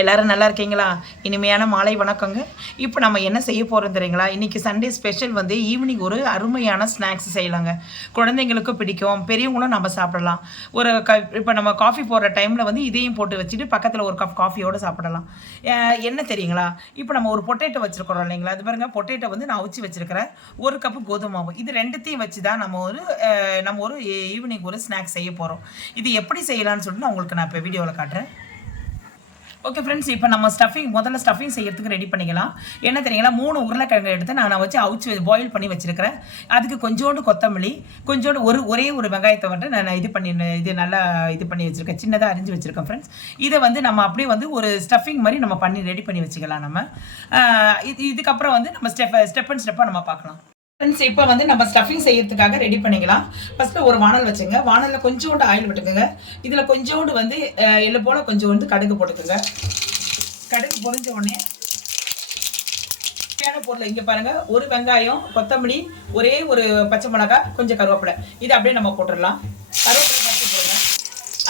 எல்லாரும் நல்லா இருக்கீங்களா? இனிமையான மாலை வணக்கங்க. இப்போ நம்ம என்ன செய்ய போகிறோம் தெரியுங்களா? இன்றைக்கி சண்டே ஸ்பெஷல் வந்து ஈவினிங் ஒரு அருமையான ஸ்நாக்ஸ் செய்யலாங்க. குழந்தைங்களுக்கும் பிடிக்கும் பெரியவங்களும் நம்ம சாப்பிடலாம். ஒரு க இப்போ நம்ம காஃபி போடுற டைமில் வந்து இதையும் போட்டு வச்சுட்டு பக்கத்தில் ஒரு கப் காஃபியோடு சாப்பிடலாம். என்ன தெரியுங்களா? இப்போ நம்ம ஒரு பொட்டேட்டோ வச்சுருக்கிறோம் இல்லைங்களா? அது பாருங்கள் பொட்டேட்டோ வந்து நான் அவிச்சு வச்சிருக்கிறேன் ஒரு கப்பு கோதுமை மாவு இது ரெண்டுத்தையும் வச்சு தான் நம்ம ஒரு நம்ம ஒரு ஈவினிங் ஒரு ஸ்நாக்ஸ் செய்ய போகிறோம் இது எப்படி செய்யலாம்னு சொல்லிட்டு நான் உங்களுக்கு நான் இப்போ வீடியோவில் காட்டுறேன். ஓகே ஃப்ரெண்ட்ஸ் இப்போ நம்ம ஸ்டஃபிங் முதல்ல ஸ்டஃபிங் செய்யறதுக்கு ரெடி பண்ணிக்கலாம். என்ன தெரியுங்களா? மூணு உருளைக்கிழங்கு எடுத்து நான் வச்சு அவிச்சு பாயில் பண்ணி வச்சிருக்கிறேன். அதுக்கு கொஞ்சோண்டு கொத்தமல்லி கொஞ்சோண்டு ஒரு ஒரே ஒரு வெங்காயத்தை வந்து நான் இது பண்ணி இது நல்லா இது பண்ணி வச்சுருக்கேன். சின்னதாக அரிஞ்சு வச்சுருக்கேன் ஃப்ரெண்ட்ஸ் இதை வந்து நம்ம அப்படியே வந்து ஒரு ஸ்டஃபிங் மாதிரி நம்ம பண்ணி ரெடி பண்ணி வச்சுக்கலாம் நம்ம. இது இதுக்கப்புறம் வந்து நம்ம ஸ்டெப் ஸ்டெப் அண்ட் ஸ்டெப்பாக நம்ம பார்க்கலாம். ஃப்ரெண்ட்ஸ் இப்போ வந்து நம்ம ஸ்டஃபிங் செய்யறதுக்காக ரெடி பண்ணிக்கலாம். ஃபர்ஸ்ட் ஒரு வானல் வச்சுங்க. வானலில் கொஞ்சோண்டு ஆயில் விட்டுக்குங்க. இதில் கொஞ்சோண்டு வந்து எள்ளு போல் கொஞ்சோண்டு கடுகு போட்டுக்குங்க. கடுகு பொறிஞ்ச உடனே தேவையான பொருள் இங்கே பாருங்கள் ஒரு வெங்காயம் கொத்தமல்லி ஒரே ஒரு பச்சை மிளகாய் கொஞ்சம் கருவேப்பிலை. இது அப்படியே நம்ம போட்டுடலாம். கருவேப்பிலை பச்சை போடுங்க.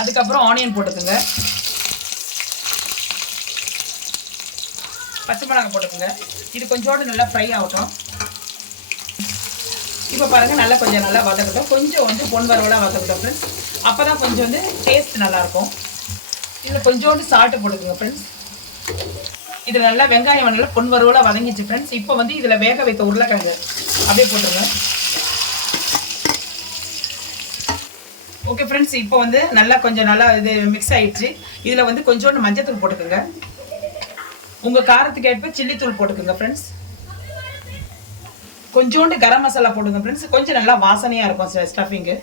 அதுக்கப்புறம் ஆனியன் போட்டுக்குங்க. பச்சை மிளகாய் போட்டுக்குங்க. இது கொஞ்சோண்டு நல்லா ஃப்ரை ஆகட்டும். இப்போ பாருங்கள் நல்லா கொஞ்சம் நல்லா வதக்கட்டும். கொஞ்சம் வந்து பொன் வரவலாக வதக்கட்டும் ஃப்ரெண்ட்ஸ் அப்போ தான் கொஞ்சம் வந்து டேஸ்ட் நல்லாயிருக்கும். இதில் கொஞ்சோண்டு சால்ட்டு போட்டுக்கோங்க ஃப்ரெண்ட்ஸ் இதில் நல்லா வெங்காயம் நல்லா பொன் வரவலாக வதங்கிச்சு ஃப்ரெண்ட்ஸ் இப்போ வந்து இதில் வேக வைத்த உருளைக்கிழங்கு அப்படியே போட்டுருங்க. ஓகே ஃப்ரெண்ட்ஸ் இப்போ வந்து நல்லா கொஞ்சம் நல்லா இது மிக்ஸ் ஆகிடுச்சு இதில் வந்து கொஞ்சோண்டு மஞ்சத்தூள் போட்டுக்கோங்க. உங்கள் காரத்துக்கு ஏற்ப சில்லி தூள் போட்டுக்கோங்க ஃப்ரெண்ட்ஸ் கொஞ்சோண்டு கரம் மசாலா போடுங்க ஃப்ரெண்ட்ஸ் கொஞ்சம் நல்லா வாசனையாக இருக்கும் ஸ்டஃபிங்கு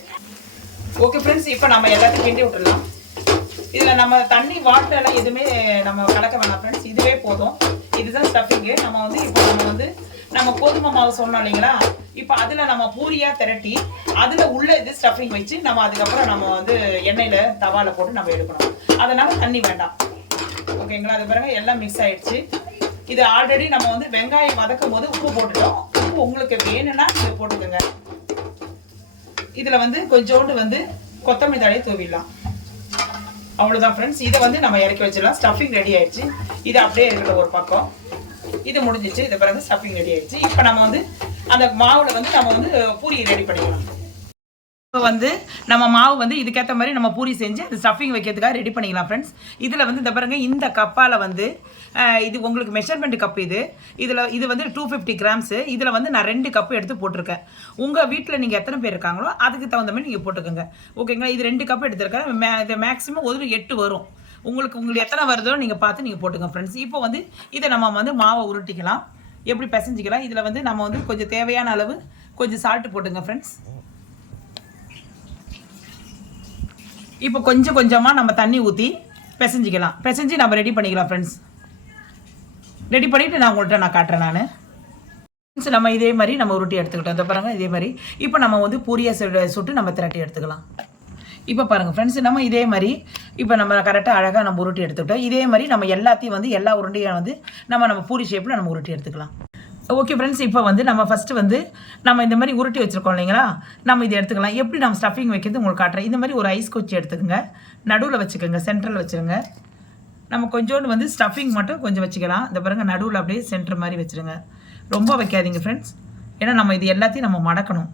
ஓகே ஃப்ரெண்ட்ஸ் இப்போ நம்ம எல்லாத்தையும் கிண்டி விட்டுடலாம். இதில் நம்ம தண்ணி வாட்டர் எதுவுமே நம்ம கலக்க வேணாம் ஃப்ரெண்ட்ஸ் இதுவே போதும். இதுதான் ஸ்டஃபிங்கு நம்ம வந்து இப்போ நம்ம வந்து நம்ம கோதுமை மாவு சொன்னோம் இல்லைங்களா? இப்போ அதில் நம்ம பூரியாக திரட்டி அதில் உள்ள இது ஸ்டஃபிங் வச்சு நம்ம அதுக்கப்புறம் நம்ம வந்து எண்ணெயில் தவாவில் போட்டு நம்ம எடுக்கணும். அதனால் தண்ணி வேண்டாம். ஓகேங்களா அது பிறகு எல்லாம் மிக்ஸ் ஆயிடுச்சு. இது ஆல்ரெடி நம்ம வந்து வெங்காயம் வதக்கும் போது உப்பு போட்டுட்டோம். அளவு உங்களுக்கு வேணும்னா நீங்கள் போட்டுக்கோங்க. இதில் வந்து கொஞ்சோண்டு வந்து கொத்தமல்லி தழையை தூவிடலாம். அவ்வளோதான் ஃப்ரெண்ட்ஸ் இதை வந்து நம்ம இறக்கி வச்சிடலாம். ஸ்டஃபிங் ரெடி ஆயிடுச்சு. இது அப்படியே இருக்கிற ஒரு பக்கம். இது முடிஞ்சிச்சு. இது பிறகு ஸ்டஃபிங் ரெடி ஆயிடுச்சு. இப்போ நம்ம வந்து அந்த மாவில் வந்து நம்ம வந்து பூரி ரெடி பண்ணிக்கலாம் வந்து நம்ம மாவு வந்து இதுக்கேற்ற மாதிரி நம்ம பூரி செஞ்சு அது ஸ்டஃபிங் வைக்கிறதுக்காக ரெடி பண்ணிக்கலாம் ஃப்ரெண்ட்ஸ் இதில் வந்து இந்த பாருங்க இந்த கப்பால் வந்து இது உங்களுக்கு மெஷர்மெண்ட் கப் இது. இதில் இது வந்து டூ ஃபிஃப்டி கிராம்ஸு இதில் வந்து நான் ரெண்டு கப்பு எடுத்து போட்டிருக்கேன். உங்கள் வீட்டில் நீங்கள் எத்தனை பேர் இருக்காங்களோ அதுக்கு தகுந்த மாதிரி நீங்கள் போட்டுக்கோங்க. ஓகேங்களா இது ரெண்டு கப்பு எடுத்திருக்கேன். மே இது மேக்ஸிமம் ஒரு எட்டு வரும். உங்களுக்கு உங்களுக்கு எத்தனை வருதோ நீங்கள் பார்த்து நீங்கள் போட்டுங்க ஃப்ரெண்ட்ஸ் இப்போ வந்து இதை நம்ம வந்து மாவை உருட்டிக்கலாம். எப்படி பிசைஞ்சிக்கலாம்? இதில் வந்து நம்ம வந்து கொஞ்சம் தேவையான அளவு கொஞ்சம் சால்ட்டு போட்டுங்க ஃப்ரெண்ட்ஸ் இப்போ கொஞ்சம் கொஞ்சமாக நம்ம தண்ணி ஊற்றி பிசைஞ்சிக்கலாம். பிசைஞ்சு நம்ம ரெடி பண்ணிக்கலாம் ஃப்ரெண்ட்ஸ் ரெடி பண்ணிவிட்டு நான் உங்கள்கிட்ட நான் காட்டுறேன் நான். ஃப்ரெண்ட்ஸ் நம்ம இதே மாதிரி நம்ம உருட்டி எடுத்துக்கிட்டோம். இந்த பாருங்கள் இதே மாதிரி. இப்போ நம்ம வந்து பூரியை சுட்டு நம்ம திரட்டி எடுத்துக்கலாம். இப்போ பாருங்கள் ஃப்ரெண்ட்ஸ் நம்ம இதே மாதிரி இப்போ நம்ம கரெக்டாக அழகாக நம்ம உருட்டி எடுத்துக்கிட்டோம். இதே மாதிரி நம்ம எல்லாத்தையும் வந்து எல்லா உருண்டையும் வந்து நம்ம நம்ம பூரி ஷேப்பில் நம்ம உருட்டி எடுத்துக்கலாம். ஓகே ஃப்ரெண்ட்ஸ் இப்போ வந்து நம்ம ஃபஸ்ட்டு வந்து நம்ம இந்த மாதிரி உருட்டி வச்சுருக்கோம் இல்லைங்களா? நம்ம இதை எடுத்துக்கலாம். எப்படி நம்ம ஸ்டஃபிங் வைக்கிறது உங்களுக்கு காட்டுறேன். இந்த மாதிரி ஒரு ஐஸ் கொச்சி எடுத்துக்கோங்க. நடுவில் வச்சுக்கோங்க. சென்டரில் வச்சுருங்க. நம்ம கொஞ்சோண்டு வந்து ஸ்டஃபிங் மட்டும் கொஞ்சம் வச்சுக்கலாம். இந்த பாருங்கள் நடுவில் அப்படியே சென்டர் மாதிரி வச்சுருங்க. ரொம்ப வைக்காதீங்க ஃப்ரெண்ட்ஸ் ஏன்னா நம்ம இது எல்லாத்தையும் நம்ம மடக்கணும்.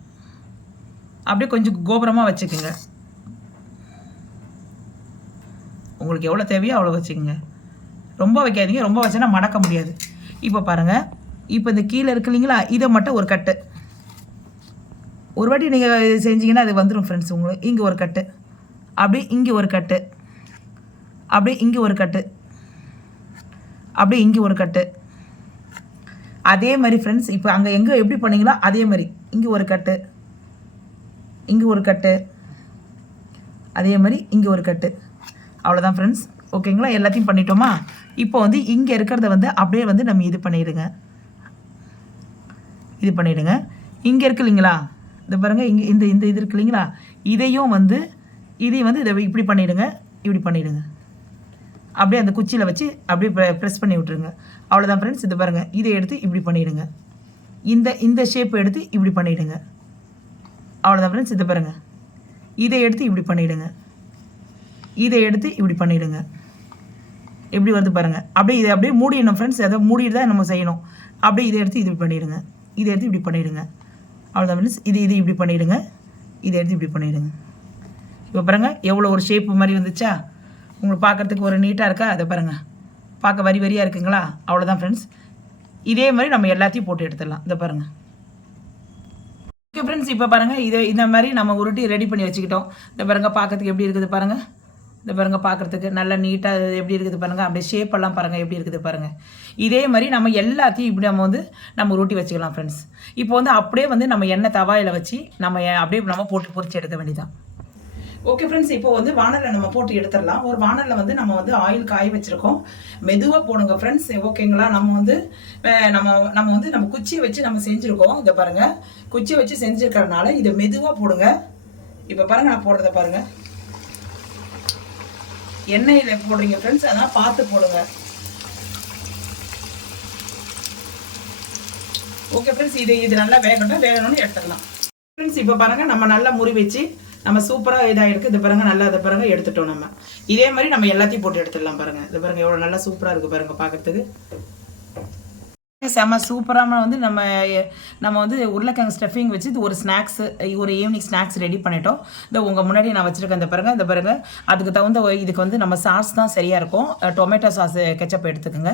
அப்படியே கொஞ்சம் கோபுரமாக வச்சுக்கோங்க. உங்களுக்கு எவ்வளோ தேவையோ அவ்வளோ வச்சுக்கோங்க. ரொம்ப வைக்காதீங்க. ரொம்ப வச்சோன்னா மடக்க முடியாது. இப்போ பாருங்கள் இப்போ இந்த கீழே இருக்கு இல்லைங்களா இதை மட்டும் ஒரு கட்டு. ஒரு வாட்டி நீங்கள் செஞ்சீங்கன்னா அது வந்துடும் ஃப்ரெண்ட்ஸ் உங்களுக்கு இங்கே ஒரு கட்டு. அப்படியே இங்கே ஒரு கட்டு. அப்படியே இங்கே ஒரு கட்டு. அப்படியே இங்கே ஒரு கட்டு. அதே மாதிரி ஃப்ரெண்ட்ஸ் இப்போ அங்கே எங்கே எப்படி பண்ணீங்களோ அதே மாதிரி. இங்கே ஒரு கட்டு. இங்கே ஒரு கட்டு. அதே மாதிரி இங்கே ஒரு கட்டு. அவ்வளோதான் ஃப்ரெண்ட்ஸ் ஓகேங்களா எல்லாத்தையும் பண்ணிட்டோமா? இப்போ வந்து இங்கே இருக்கிறத வந்து அப்படியே வந்து நம்ம இது பண்ணிடுங்க. இது பண்ணிவிடுங்க இங்கே இருக்கு இல்லைங்களா? இந்த பாருங்கள் இங்கே இந்த இந்த இது இருக்கு இல்லைங்களா? இதையும் வந்து இதையும் வந்து இதை இப்படி பண்ணிவிடுங்க இப்படி பண்ணிவிடுங்க அப்படியே அந்த குச்சியில் வச்சு அப்படியே ப்ரெஸ் பண்ணி விட்ருங்க அவ்வளோதான் ஃப்ரெண்ட்ஸ் இது பாருங்கள் இதை எடுத்து இப்படி பண்ணிவிடுங்க இந்த இந்த ஷேப் எடுத்து இப்படி பண்ணிவிடுங்க அவ்வளோதான் ஃப்ரெண்ட்ஸ் இது பாருங்கள் இதை எடுத்து இப்படி பண்ணிவிடுங்க இதை எடுத்து இப்படி பண்ணிவிடுங்க எப்படி வருது பாருங்கள் அப்படியே இதை அப்படியே மூடிடணும் ஃப்ரெண்ட்ஸ் அதை மூடிட்டு தான் நம்ம செய்யணும். அப்படியே இதை எடுத்து இது பண்ணிவிடுங்க இதை எடுத்து இப்படி பண்ணிவிடுங்க அவ்வளோதான் ஃப்ரெண்ட்ஸ் இது இது இப்படி பண்ணிவிடுங்க இதை எடுத்து இப்படி பண்ணிவிடுங்க இப்போ பாருங்கள் எவ்வளோ ஒரு ஷேப்பு மாதிரி வந்துச்சா? உங்களுக்கு பார்க்குறதுக்கு ஒரு நீட்டாக இருக்கா? அதை பாருங்கள் பார்க்க வரி வரியாக இருக்குங்களா? அவ்வளோதான் ஃப்ரெண்ட்ஸ் இதே மாதிரி நம்ம எல்லாத்தையும் போட்டு எடுத்துடலாம். இதை பாருங்கள் ஓகே ஃப்ரெண்ட்ஸ் இப்போ பாருங்கள் இதை இந்த மாதிரி நம்ம உருட்டி ரெடி பண்ணி வச்சுக்கிட்டோம். இந்த பாருங்கள் பார்க்கறதுக்கு எப்படி இருக்குது பாருங்கள் இந்த பாருங்கள் பார்க்குறதுக்கு நல்லா நீட்டாக எப்படி இருக்குது பாருங்கள் அப்படியே ஷேப் எல்லாம் பாருங்கள் எப்படி இருக்குது பாருங்கள் இதே மாதிரி நம்ம எல்லாத்தையும் இப்படி நம்ம வந்து நம்ம ரூட்டி வச்சுக்கலாம் ஃப்ரெண்ட்ஸ் இப்போ வந்து அப்படியே வந்து நம்ம எண்ணெய் தவாயில் வச்சு நம்ம அப்படியே நம்ம போட்டு பொறிச்சு எடுக்க வேண்டியதான் ஓகே ஃப்ரெண்ட்ஸ் இப்போ வந்து வானலில் நம்ம போட்டு எடுத்துடலாம். ஒரு வானலில் வந்து நம்ம வந்து ஆயில் காய வச்சுருக்கோம். மெதுவாக போடுங்க ஃப்ரெண்ட்ஸ் ஓகேங்களா நம்ம வந்து நம்ம நம்ம வந்து நம்ம குச்சியை வச்சு நம்ம செஞ்சுருக்கோம். இதை பாருங்கள் குச்சியை வச்சு செஞ்சுருக்கிறதுனால இதை மெதுவாக போடுங்க. இப்போ பாருங்கள் நான் போடுறத பாருங்கள் எண்ணெயில் போடுறீங்க ஃப்ரெண்ட்ஸ் அதனால் பார்த்து போடுங்க. ஓகே ஃப்ரெண்ட்ஸ் இது இது நல்லா வேகட்டும். வேகணும்னு எடுத்துடலாம். ஃப்ரெண்ட்ஸ் இப்போ பாருங்க நம்ம நல்லா முறி வச்சு நம்ம சூப்பராக இதாக இருக்குது இது பாருங்க நல்லா இதை பாருங்க எடுத்துட்டோம் நம்ம. இதே மாதிரி நம்ம எல்லாத்தையும் போட்டு எடுத்துடலாம் பாருங்க. இது பாருங்க எவ்வளோ நல்லா சூப்பராக இருக்குது பாருங்க பார்க்குறதுக்கு. செம்ம சூப்பராக வந்து நம்ம நம்ம வந்து உருளைக்கிழங்கு ஸ்டஃபிங் வச்சு இது ஒரு ஸ்நாக்ஸ் ஒரு ஈவினிங் ஸ்நாக்ஸ் ரெடி பண்ணிட்டோம். இந்த உங்கள் முன்னாடி நான் வச்சுருக்கேன் இந்த பாருங்கள் இந்த பாருங்க. அதுக்கு தகுந்த இதுக்கு வந்து நம்ம சாஸ் தான் சரியாக இருக்கும். டொமேட்டோ சாஸ் கெச்சப் எடுத்துக்கோங்க.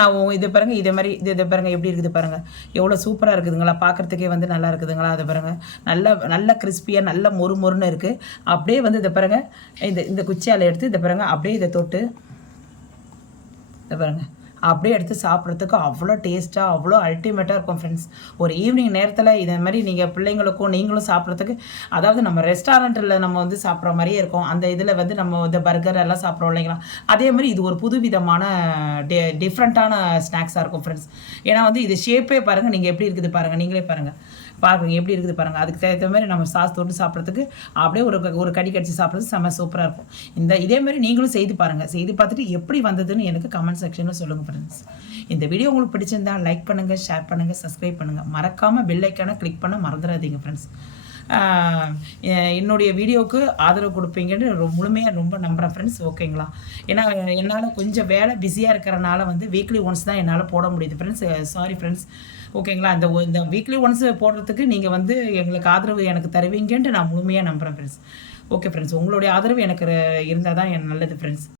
நான் இது பாருங்க இதே மாதிரி இது இது பாருங்கள் எப்படி இருக்குது பாருங்கள் எவ்வளோ சூப்பராக இருக்குதுங்களா? பார்க்குறதுக்கே வந்து நல்லா இருக்குதுங்களா? அது பாருங்கள் நல்ல நல்ல கிறிஸ்பியாக நல்ல மொறு மொறுன்னு இருக்குது அப்படியே வந்து இதை பாருங்கள் இந்த இந்த குச்சியால் எடுத்து இதை பாருங்கள் அப்படியே இதை தொட்டு இதை பாருங்கள் அப்படியே எடுத்து சாப்பிட்றதுக்கு அவ்வளோ டேஸ்ட்டாக அவ்வளோ அல்டிமேட்டாக இருக்கும் ஃப்ரெண்ட்ஸ் ஒரு ஈவினிங் நேரத்தில் இதே மாதிரி நீங்கள் பிள்ளைங்களுக்கும் நீங்களும் சாப்பிட்றதுக்கு அதாவது நம்ம ரெஸ்டாரண்ட்டில் நம்ம வந்து சாப்பிட்ற மாதிரியே இருக்கும். அந்த இதில் வந்து நம்ம இந்த பர்கர் எல்லாம் சாப்பிட்றோம் இல்லைங்களா? அதே மாதிரி இது ஒரு புது விதமான டி டிஃப்ரெண்ட்டான ஸ்நாக்ஸாக இருக்கும் ஃப்ரெண்ட்ஸ் ஏன்னா வந்து இது ஷேப்பே பாருங்கள் நீங்கள் எப்படி இருக்குது பாருங்கள் நீங்களே பாருங்கள் பாருங்க எப்படி இருக்குது பாருங்கள் அதுக்கு தகுந்த மாதிரி நம்ம சாஸ் தொட்டு சாப்பிட்றதுக்கு அப்படியே ஒரு ஒரு கடி கடிச்சு சாப்பிட்றது செம்ம சூப்பராக இருக்கும். இந்த இதே மாதிரி நீங்களும் செய்து பாருங்கள் செய்து பார்த்துட்டு எப்படி வந்ததுன்னு எனக்கு கமெண்ட் செக்ஷனில் சொல்லுங்கள் ஃப்ரெண்ட்ஸ் இந்த வீடியோ உங்களுக்கு பிடிச்சிருந்தா லைக் பண்ணுங்கள் ஷேர் பண்ணுங்கள் சப்ஸ்கிரைப் பண்ணுங்கள் மறக்காமல் பெல் ஐக்கானை கிளிக் பண்ண மறந்துடாதீங்க ஃப்ரெண்ட்ஸ் என்னுடைய வீடியோவுக்கு ஆதரவு கொடுப்பீங்கன்னு ரொம்ப முழுமையாக ரொம்ப நம்புகிறேன் ஃப்ரெண்ட்ஸ் ஓகேங்களா ஏன்னா என்னால் கொஞ்சம் வேலை பிஸியாக இருக்கிறனால வந்து வீக்லி ஒன்ஸ் தான் என்னால் போட முடியுது ஃப்ரெண்ட்ஸ் சாரி ஃப்ரெண்ட்ஸ் ஓகேங்களா? இந்த இந்த வீக்லி ஒன்ஸ் போடுறதுக்கு நீங்கள் வந்து எங்களுக்கு ஆதரவு எனக்கு தருவீங்கன்ட்டு நான் முழுமையாக நம்புகிறேன் ஃப்ரெண்ட்ஸ் ஓகே ஃப்ரெண்ட்ஸ் உங்களுடைய ஆதரவு எனக்கு இருந்தால் தான் என் நல்லது ஃப்ரெண்ட்ஸ்